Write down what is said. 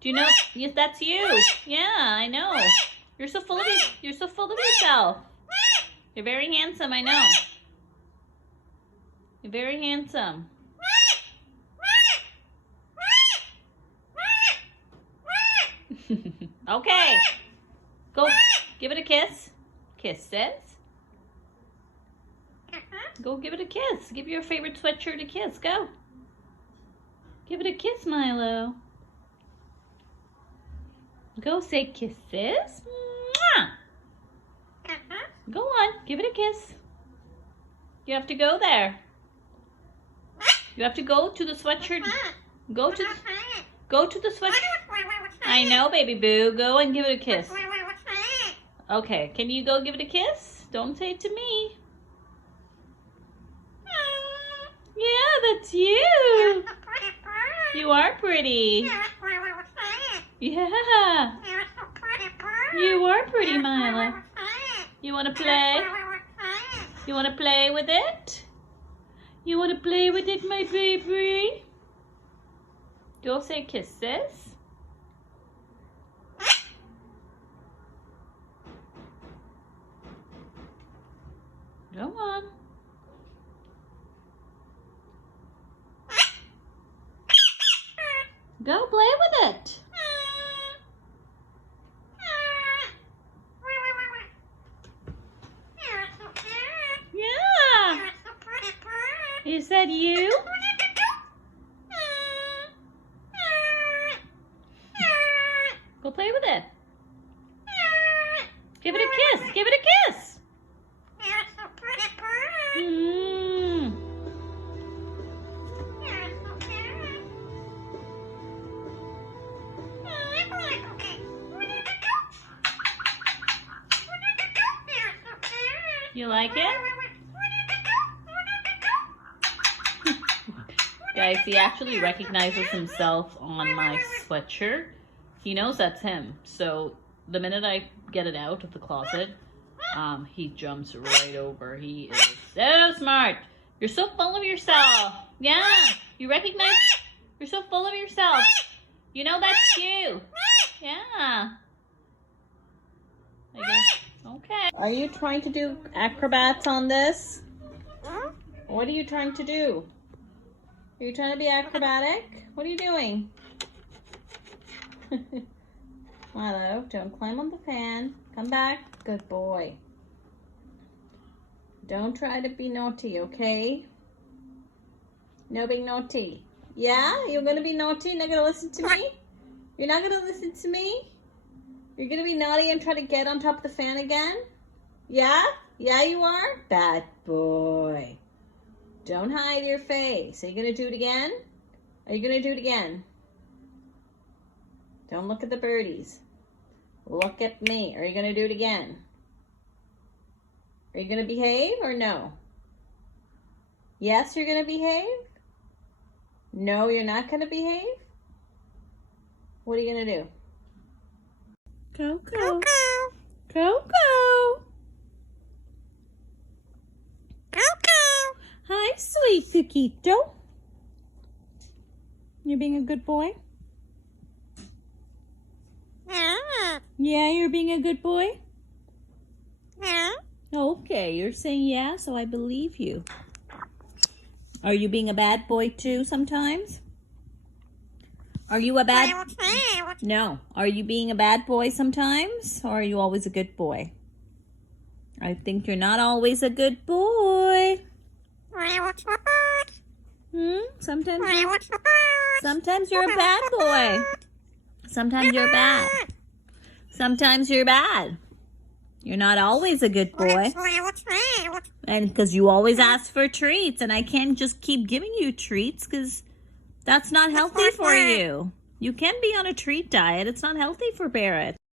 Do you know? Yes, that's you. Yeah, I know. You're so full of yourself. You're very handsome, I know. You're very handsome. Okay. Go give it a kiss. Kisses. Go give it a kiss. Give your favorite sweatshirt a kiss. Go. Give it a kiss, Milo. Go say kisses. Mwah! Go on. Give it a kiss. You have to go there. You have to go to the sweatshirt. Go to the sweatshirt. I know, baby boo. Go and give it a kiss. Okay. Can you go give it a kiss? Don't say it to me. Yeah, that's you. You are pretty. Yeah. You are pretty, Milo. You want to play? You want to play with it? You want to play with it, my baby? Go say kisses. Go on. Go play with it. Yeah. You said you? Go play with it. Give it a kiss. Give it a kiss. You like it? Guys, he actually recognizes himself on my sweatshirt. He knows that's him. So the minute I get it out of the closet, he jumps right over. He is so smart. You're so full of yourself. Yeah, you recognize? You're so full of yourself. You know that's you. Yeah. Okay. Are you trying to do acrobats on this? What are you trying to do? Are you trying to be acrobatic? What are you doing? Milo, don't climb on the fan. Come back. Good boy. Don't try to be naughty, okay? No being naughty. Yeah? You're going to be naughty? You're not going to listen to me? You're not going to listen to me? You're going to be naughty and try to get on top of the fan again? Yeah? Yeah, you are? Bad boy. Don't hide your face. Are you going to do it again? Are you going to do it again? Don't look at the birdies. Look at me. Are you going to do it again? Are you going to behave or no? Yes, you're going to behave? No, you're not going to behave? What are you going to do? Coco. Coco. Coco. Hi, sweet Coquito. You're being a good boy? Yeah, you're being a good boy? Yeah. Okay, you're saying yeah, so I believe you. Are you being a bad boy too sometimes? Are you a bad... No. Are you being a bad boy sometimes? Or are you always a good boy? I think you're not always a good boy. Sometimes you're a bad boy. Sometimes you're bad. Sometimes you're bad. You're not always a good boy. And because you always ask for treats, and I can't just keep giving you treats because that's not healthy for you. You can be on a treat diet. It's not healthy for Parrot.